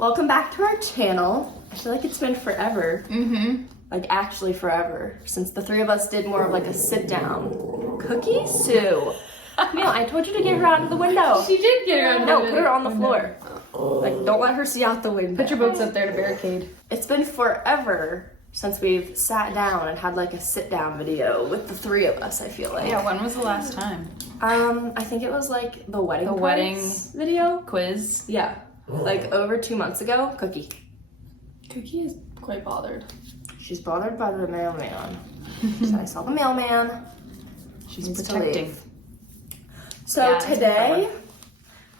Welcome back to our channel. I feel like it's been forever. Like actually forever since the three of us did more of like a sit down. Cookie Sue. Camille, I told you to get her out of the window. She did get her out of the window. No, put her on the floor. Like don't let her see out the window. Put your books up there to barricade. It's been forever since we've sat down and had like a sit down video with the three of us, I feel like. Yeah, when was the last time? I think it was like the wedding video quiz. Yeah. Like over 2 months ago. Cookie is quite bothered. She's bothered by the mailman. So I saw the mailman. She's protecting. So today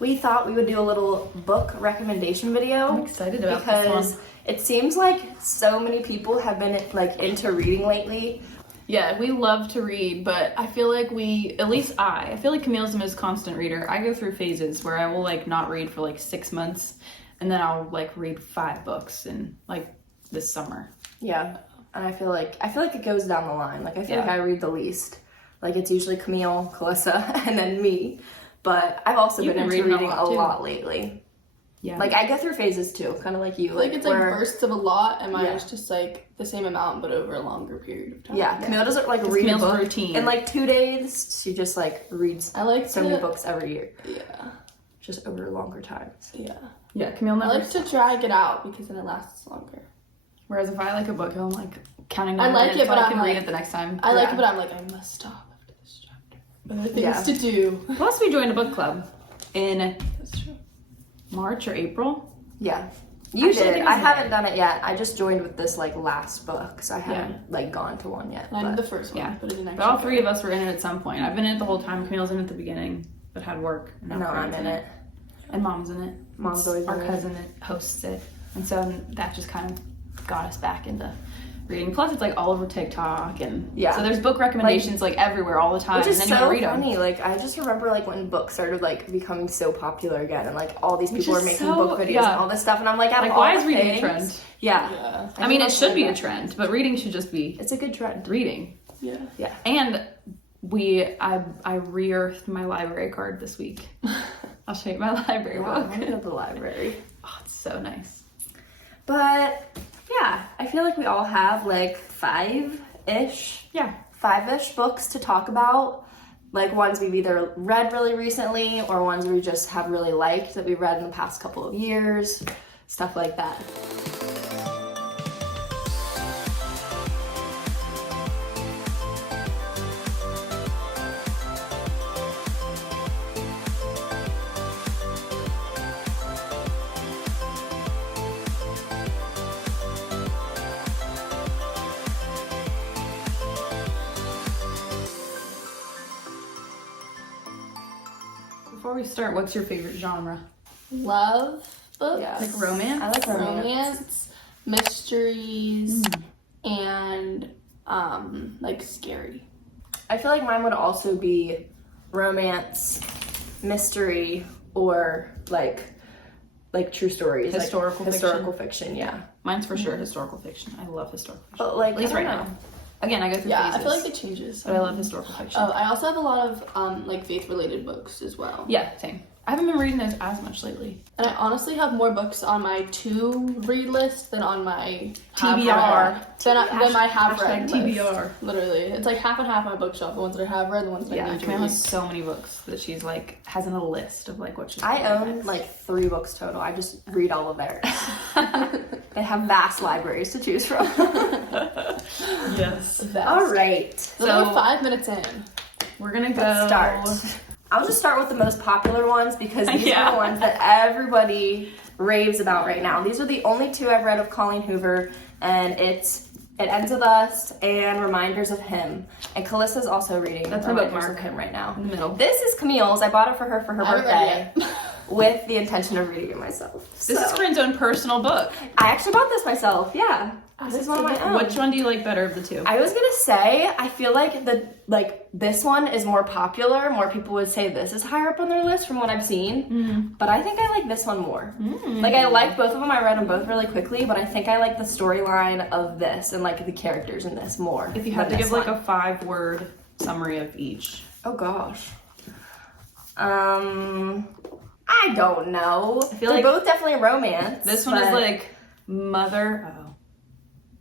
we thought we would do a little book recommendation video. I'm excited about because this one. It seems like so many people have been like into reading lately. Yeah, we love to read, but I feel like I feel like Camille's the most constant reader. I go through phases where I will like not read for like 6 months, and then I'll like read 5 books in like this summer. Yeah, and I feel like it goes down the line. Like I feel like I read the least. Like it's usually Camille, Calissa, and then me. But I've also been into reading a lot lately. Yeah. Like I go through phases too, kind of like you. Like it's like bursts of a lot, and mine is just like the same amount but over a longer period of time. Yeah, Camille doesn't like read a book routine. In like 2 days. She just like reads so many books every year. Yeah. Just over longer times. Yeah. Yeah, Camille never. I like to drag it out because then it lasts longer. Whereas if I like a book, I'm like counting down. I like it, but I can read it the next time. I like it, but I'm like I must stop after this chapter. There are things to do. Plus, we joined a book club in That's true. March or April. Yeah. You did. I haven't done it yet. I just joined with this like last book, so I haven't like gone to one yet. I did the first one. Yeah. But all 3 of us were in it at some point. I've been in it the whole time. Camille's in it at the beginning, but had work. No, I'm in it. And Mom's in it. Mom's always in it. Our cousin that hosts it. And so that just kind of got us back into reading. Plus, it's like all over TikTok, and so there's book recommendations like everywhere all the time. Which is and then so you read funny. them. Like I just remember like when books started like becoming so popular again, and like all these people are making book videos and all this stuff, and I'm like, why is reading a trend? Yeah. I mean, it should be a trend, but reading should just be. It's a good trend. Reading. Yeah. Yeah. And I re-earthed my library card this week. I'll show you my library book. I want to go to the library. Oh, it's so nice. But yeah, I feel like we all have like 5-ish books to talk about. Like ones we've either read really recently or ones we just have really liked that we've read in the past couple of years, stuff like that. Before we start, what's your favorite genre? Love books. Yeah. Like romance? I like Romance, mysteries, and like scary. I feel like mine would also be romance, mystery, or like true stories, historical fiction. Yeah. Mine's for sure historical fiction. I love historical fiction. But like at least right now. Again, I go through phases. I feel like it changes. But I love historical fiction. I also have a lot of like faith-related books as well. Yeah, same. I haven't been reading those as much lately. And I honestly have more books on my to-read list than on my TBR. Than my have-read list. TBR. Literally. It's like half and half my bookshelf. The ones that I have read, the ones that I need to Camille read. has so many books that she's like, has in a list of like what she's I own like 3 books total. I just read all of theirs. They have vast libraries to choose from. Yes. All right. So we're 5 minutes in. We're gonna go. Let's start. I'll just start with the most popular ones because these are the ones that everybody raves about right now. These are the only 2 I've read of Colleen Hoover, and It Ends With Us and Reminders of Him. And Calissa's also reading Reminders of Him right now. In the middle. This is Camille's. I bought it for her birthday with the intention of reading it myself. This is Corinne's own personal book. I actually bought this myself, yeah. This is one of my own. Which one do you like better of the 2? I was gonna say, I feel like this one is more popular. More people would say this is higher up on their list from what I've seen. But I think I like this one more. Like I like both of them. I read them both really quickly, but I think I like the storyline of this and like the characters in this more. If you had to give like a 5-word summary of each. Oh gosh. I don't know. I feel They're like both definitely a romance. this one is but like mother. Oh,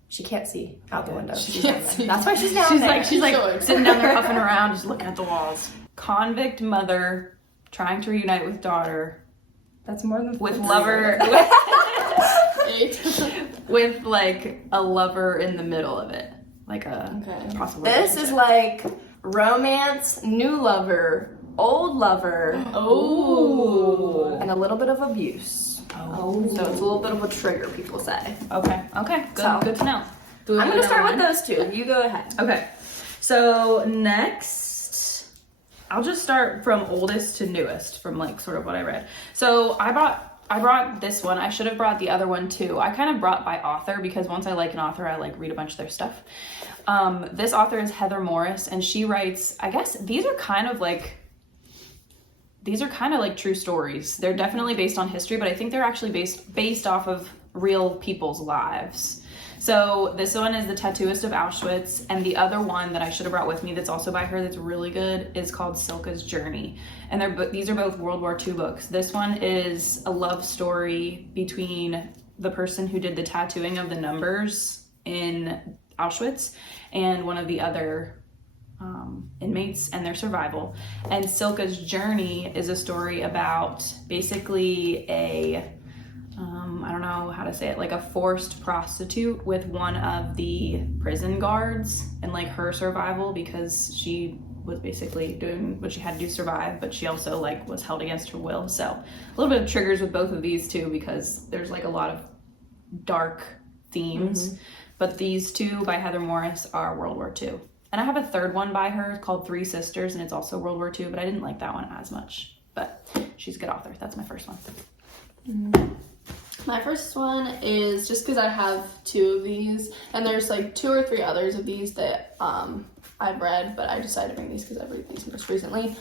she can't see out the window. She can't see. That's why she's down there. she's like Sure. sitting down there huffing around, just looking at the walls. Convict mother trying to reunite with daughter That's more than with lover with like a lover in the middle of it, like a possible. This is like romance, new lover, old lover, Oh. and a little bit of abuse. Oh. So it's a little bit of a trigger, people say. Okay. Good. So- Good to know. I'm gonna start with those two. You go ahead. Okay. So next, I'll just start from oldest to newest, from like sort of what I read. So I brought this one. I should have brought the other one too. I kind of brought by author because once I like an author, I like read a bunch of their stuff. This author is Heather Morris, and she writes, I guess these are kind of like true stories. They're definitely based on history, but I think they're actually based off of real people's lives. So this one is The Tattooist of Auschwitz, and the other one that I should have brought with me that's also by her that's really good is called Silka's Journey. And these are both World War II books. This one is a love story between the person who did the tattooing of the numbers in Auschwitz and one of the other inmates and their survival. And Silka's Journey is a story about basically I don't know how to say it, like a forced prostitute with one of the prison guards and like her survival, because she was basically doing what she had to do to survive, but she also like was held against her will. So a little bit of triggers with both of these too, because there's like a lot of dark themes. But these two by Heather Morris are World War II. And I have a third one by her called Three Sisters, and it's also World War II, but I didn't like that one as much. But she's a good author. That's my first one. My first one is just because I have two of these, and there's like 2 or 3 others of these that I've read, but I decided to bring these because I've read these most recently.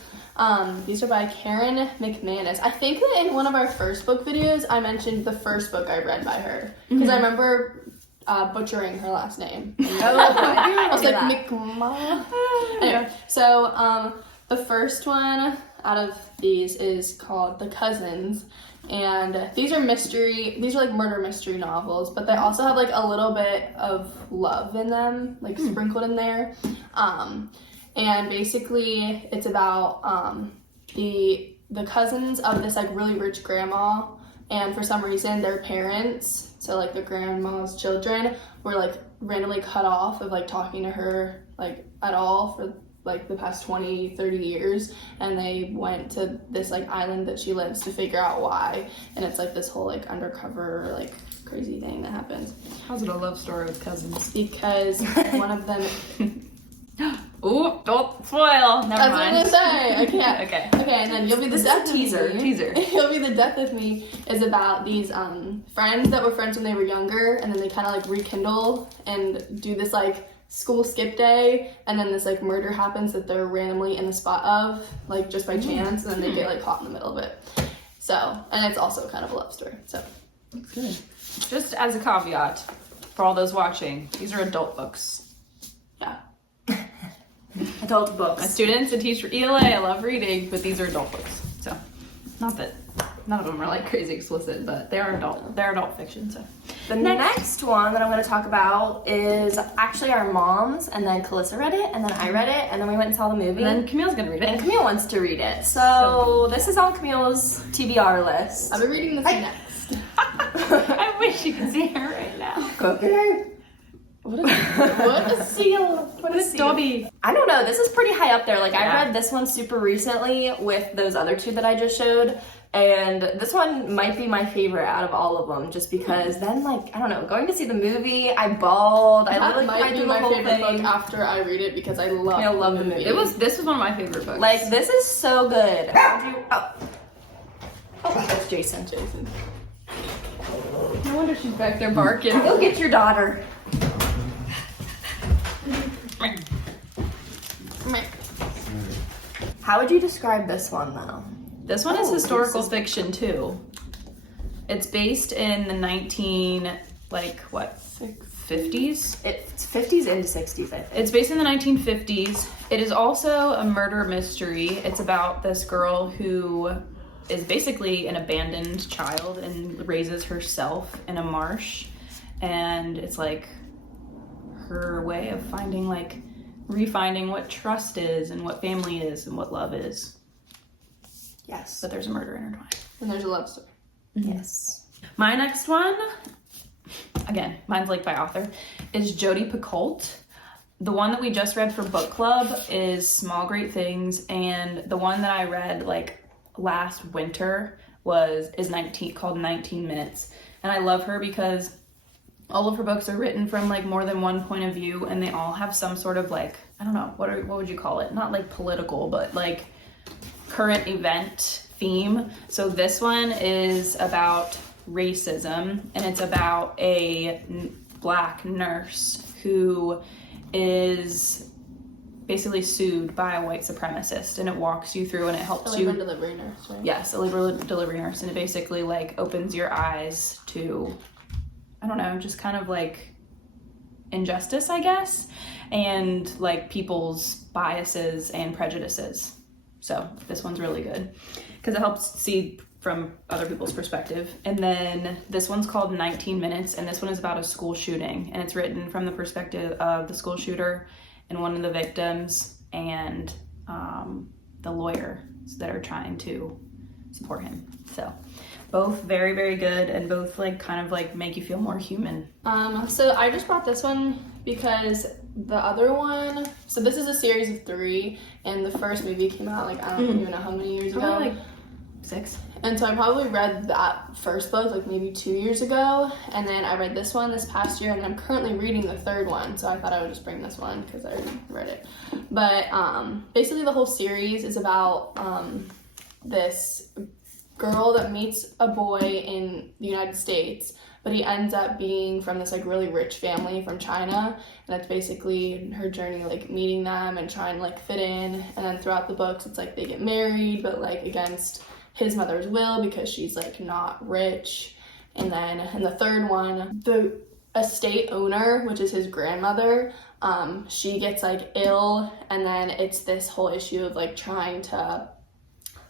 These are by Karen McManus. I think that in one of our first book videos, I mentioned the first book I read by her, because I remember butchering her last name. I was like, McManus. Anyway, so the first one out of these is called The Cousins. And these are like murder mystery novels, but they also have like a little bit of love in them, like sprinkled in there. And basically it's about the cousins of this like really rich grandma, and for some reason their parents, so like the grandma's children, were like randomly cut off of like talking to her like at all for like the past 20-30 years, and they went to this like island that she lives to figure out why, and it's like this whole like undercover like crazy thing that happens. How's it a love story with cousins? Because one of them Ooh, don't spoil. Never mind. I was gonna say, I can't. Okay, and then You'll Be the Death of Me. Teaser. You'll Be the Death of Me is about these friends that were friends when they were younger, and then they kind of like rekindle and do this like school skip day, and then this like murder happens that they're randomly in the spot of, like just by chance, and then they get like caught in the middle of it. So, and it's also kind of a love story. So that's good. Just as a caveat for all those watching, these are adult books. yeah. Adult books. My students and teach for ELA, I love reading, but these are adult books. So, not that none of them are like crazy explicit, but they're adult fiction. So The next one that I'm going to talk about is actually our mom's, and then Calissa read it, and then I read it, and then we went and saw the movie. and then Camille's gonna read it. And Camille wants to read it. So this is on Camille's TBR list. I'll be reading this next. I wish you could see her right now. Cookie. What a seal. What What a Dobby. I don't know. This is pretty high up there. Like, Yeah. I read this one super recently with those other two that I just showed. And this one might be my favorite out of all of them, just because then, like, I don't know, going to see the movie, I bawled. I That literally might cried be through the my whole favorite thing. book after I read it, because I love, I love the movie. This was one of my favorite books. Like, this is so good. Oh, that's Jason. no wonder she's back there barking. Go get your daughter. How would you describe this one, though? This one is historical fiction too. It's based in the 50s. It's 50s into 60s, I think. It's based in the 1950s. It is also a murder mystery. It's about this girl who is basically an abandoned child and raises herself in a marsh. And it's like her way of finding, like, refinding what trust is and what family is and what love is. Yes. But there's a murder intertwined. And there's a love story. Yes. My next one, again, mine's like by author, is Jodi Picoult. The one that we just read for book club is Small Great Things, and the one that I read like last winter is called 19 Minutes. And I love her because all of her books are written from like more than one point of view, and they all have some sort of like, I don't know, what would you call it? Not like political, but like current event theme. So this one is about racism, and it's about a Black nurse who is basically sued by a white supremacist, and it walks you through and it helps you. Labor delivery nurse, right? Yes, a labor delivery nurse, and it basically like opens your eyes to, I don't know, just kind of like injustice, I guess, and like people's biases and prejudices. So this one's really good because it helps see from other people's perspective. And then this one's called 19 Minutes, and this one is about a school shooting, and it's written from the perspective of the school shooter and one of the victims and the lawyers that are trying to support him. So both very, very good, and both like kind of like make you feel more human. So I just brought this one because the other one, so this is a series of 3, and the first movie came out like I don't even know how many years ago. Probably like 6. And so I probably read that first book like maybe 2 years ago, and then I read this one this past year, and I'm currently reading the third one, so I thought I would just bring this one because I already read it. But basically the whole series is about this girl that meets a boy in the United States, but he ends up being from this like really rich family from China, and that's basically her journey, like meeting them and trying to like fit in. And then throughout the books it's like they get married, but like against his mother's will because she's like not rich. And then in the third one, the estate owner, which is his grandmother, she gets like ill, and then it's this whole issue of like trying to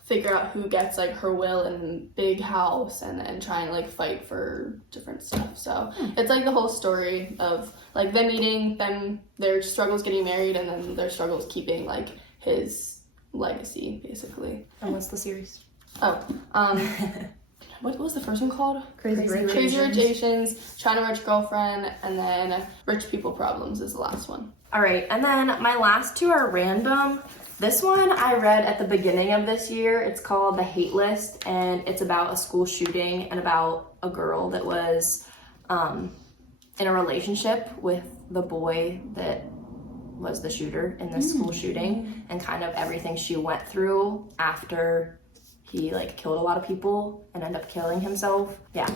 figure out who gets like her will in the big house, and then trying to like fight for different stuff. So it's like the whole story of like them meeting, their struggles getting married, and then their struggles keeping like his legacy basically. And what's the series? What was the first one called? Crazy Rich Asians, China Rich Girlfriend, and then Rich People Problems is the last one. All right, and then my last 2 are random. This one I read at the beginning of this year. It's called The Hate List, and it's about a school shooting and about a girl that was in a relationship with the boy that was the shooter in this school shooting, and kind of everything she went through after he like killed a lot of people and ended up killing himself. Yeah,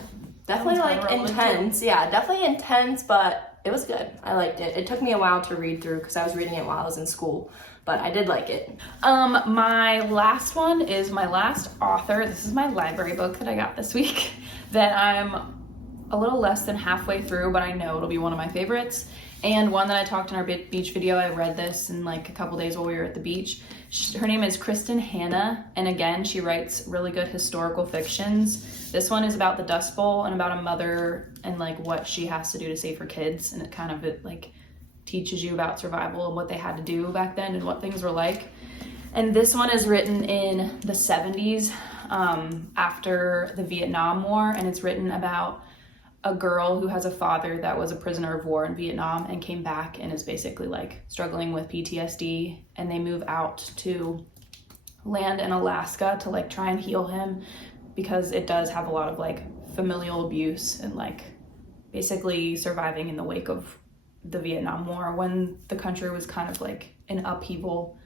definitely like intense. Yeah, definitely intense, but it was good. I liked it. It took me a while to read through because I was reading it while I was in school, but I did like it. My last one is my last author. This is my library book that I got this week that I'm a little less than halfway through, but I know it'll be one of my favorites. And one that I talked in our beach video, I read this in like a couple days while we were at the beach. Her name is Kristen Hanna, and again, she writes really good historical fictions. This one is about the Dust Bowl and about a mother and like what she has to do to save her kids, and it kind of like teaches you about survival and what they had to do back then and what things were like. And this one is written in the 70s after the Vietnam War, and it's written about a girl who has a father that was a prisoner of war in Vietnam and came back and is basically like struggling with PTSD, and they move out to land in Alaska to like try and heal him because it does have a lot of like familial abuse and like basically surviving in the wake of the Vietnam War when the country was kind of like in upheaval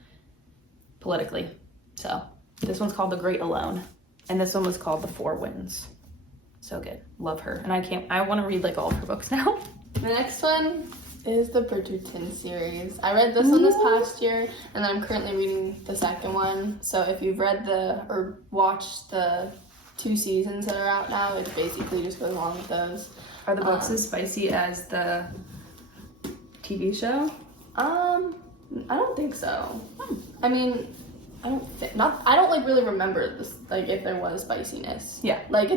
politically. So this one's called The Great Alone, and this one was called The Four Winds. So good. Love her. And I want to read like all of her books now. The next one is the Bridgerton series. I read this one this past year, and then I'm currently reading the second one. So if you've read or watched the 2 seasons that are out now, it basically just goes along with those. Are the books as spicy as the TV show? I don't think so. I mean, I don't like really remember this, like if there was spiciness. Yeah. Like I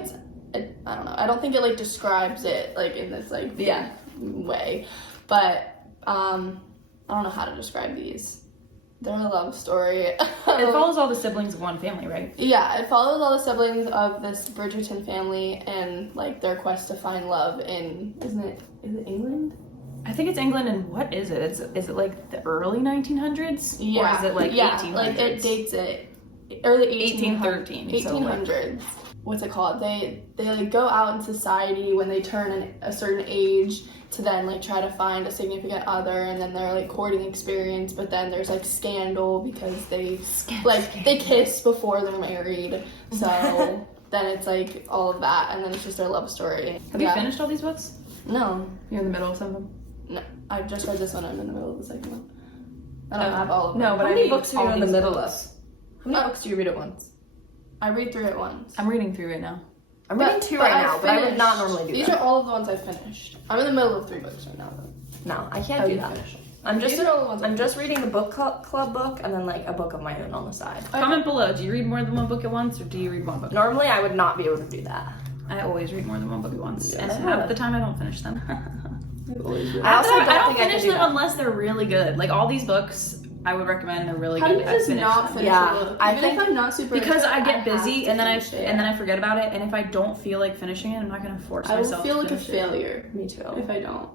don't know. I don't think it like describes it like in this like way, but I don't know how to describe these. They're a love story. It follows all the siblings of one family, right? Yeah, it follows all the siblings of this Bridgerton family and like their quest to find love in is it England? I think it's England, and what is it? Is it like the early 1900s? Yeah. Or is it like 1800s? Like it dates it early 1813. 1800s. What's it called? They like go out in society when they turn a certain age to then like try to find a significant other, and then they're like courting experience, but then there's like scandal because they they kiss before they're married. So then it's like all of that, and then it's just their love story. Have you finished all these books? No. You're in the middle of some of them? No. I've just read this one. I'm in the middle of the second one. I don't have all of them. No, but How many books are you in the middle of? How many Oh. books do you read at once? I read through it once. I'm reading through it now. I'm reading 2 right now, but I would not normally do These that. are all of the ones I finished. I'm in the middle of 3 books right now, though. No, I can't do that. Finish them. I'm These are all the ones I'm just reading the book club book and then like a book of my own on the side. Comment below. Do you read more than one book at once, or do you read one book? Normally, I would not be able to do that. I always read more than one book at once, and Yeah. half the time I don't finish them. I also don't I don't think I finish could do them that. unless they're really good. Like all these books, I would recommend. They're really How good. do you I just finish not them. finish Yeah, a book? I Even think if I'm not super Because I interested, get busy have and to then finish it. and then I forget about it. And if I don't feel like finishing it, I'm not gonna force I will myself. feel to like a finish it. failure Me too. if I don't.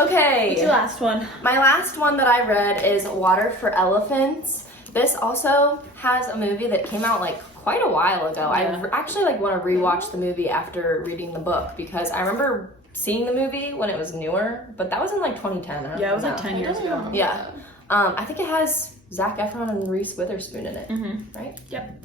Okay. What's your last one? My last one that I read is Water for Elephants. This also has a movie that came out like quite a while ago. Yeah. I actually like want to rewatch the movie after reading the book because I remember seeing the movie when it was newer, but that was in like 2010. I don't Yeah, it was like know. 10 years ago. Yeah. I think it has Zac Efron and Reese Witherspoon in it, right? Yep.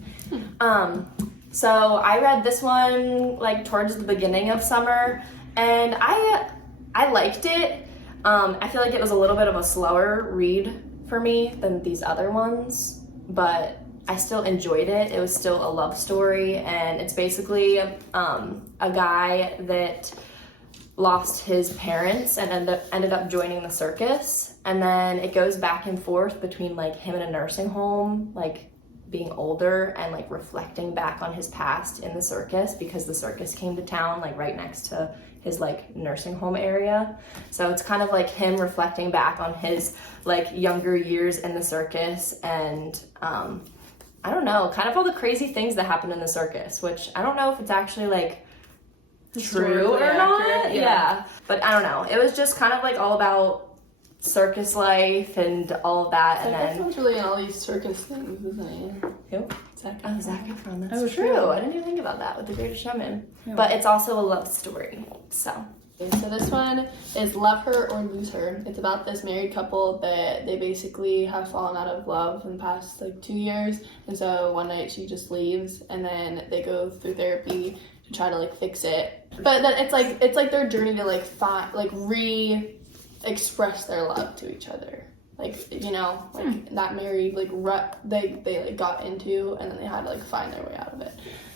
So I read this one like towards the beginning of summer, and I liked it. I feel like it was a little bit of a slower read for me than these other ones, but I still enjoyed it. It was still a love story, and it's basically a guy that lost his parents and ended up joining the circus, and then it goes back and forth between like him in a nursing home, like being older and like reflecting back on his past in the circus because the circus came to town like right next to his like nursing home area. So it's kind of like him reflecting back on his like younger years in the circus, and I don't know, kind of all the crazy things that happened in the circus, which I don't know if it's actually like true or not. accurate, Yeah. But I don't know. It was just kind of like all about circus life and all of that, and Zac then Efron's really in all these circus things, isn't he? who? Zac Oh, Zac Efron. That's Oh, true. true. I didn't even think about that with The Greatest Showman. Yeah. But it's also a love story. So So this one is Love Her or Lose Her. It's about this married couple that they basically have fallen out of love in the past like 2 years, and so one night she just leaves, and then they go through therapy to try to like fix it. But then it's like their journey to like find like express their love to each other. Like, you know, like that married like rut they like got into, and then they had to like find their way out of it.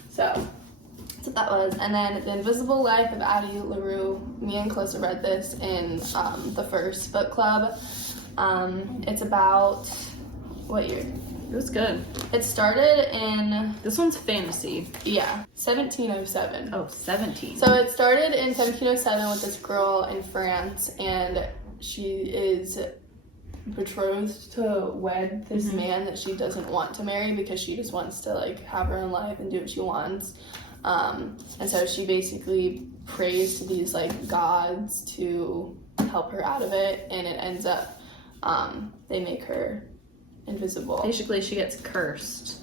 So that's what that was. And then The Invisible Life of Addie LaRue. Me and Calissa read this in the first book club. It's about what year? It was good. It started in This one's fantasy. 1707. Oh, 17. So it started in 1707 with this girl in France, and she is betrothed to wed this man that she doesn't want to marry because she just wants to like have her own life and do what she wants. And so she basically prays to these like gods to help her out of it, and it ends up they make her invisible. Basically, she gets cursed.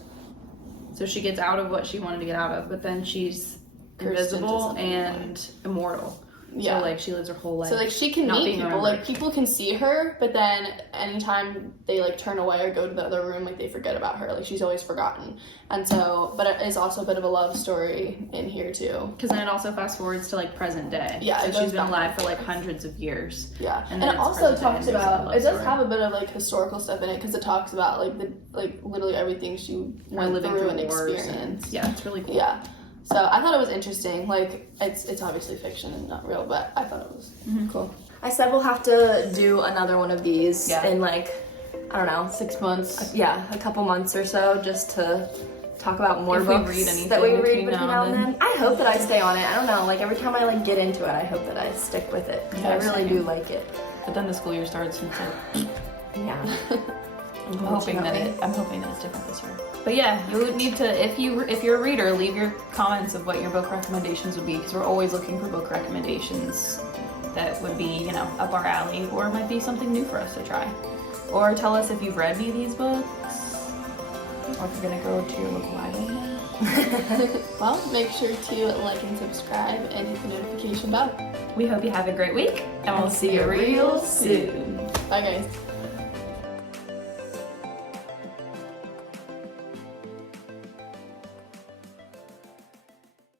So she gets out of what she wanted to get out of, but then she's Cursed into invisible something and immortal. Yeah. So, like, she lives her whole life. So like she can not meet being people, remembered. like people can see her, but then anytime they like turn away or go to the other room, like they forget about her. Like she's always forgotten. And so, but it is also a bit of a love story in here too. Because then it also fast forwards to like present day. Yeah, so it she's goes been back alive and for like forth. hundreds of years. Yeah, And and then it it's also present day, talks and there's about. a love It does story. have a bit of like historical stuff in it because it talks about like literally everything she went living through through and wars experienced. yeah, it's really cool. Yeah. So I thought it was interesting. Like it's obviously fiction and not real, but I thought it was cool. I said we'll have to do another one of these Yeah. in like I don't know, 6 months. yeah, a couple months or so, just to talk about more If we books read anything that we read between between now and then. I hope that I stay on it. I don't know, like every time I like get into it, I hope that I stick with it, because Yeah, I really same. do like it. But then the school year starts and it's like, Yeah. I'm hoping that it's different this year. But yeah, you would need to, if you're a reader, leave your comments of what your book recommendations would be, because we're always looking for book recommendations that would be, you know, up our alley, or might be something new for us to try. Or tell us if you've read any of these books, or if you're gonna go to your local library now. Well, make sure to like and subscribe and hit the notification bell. We hope you have a great week, and we'll see you real soon. Bye, guys.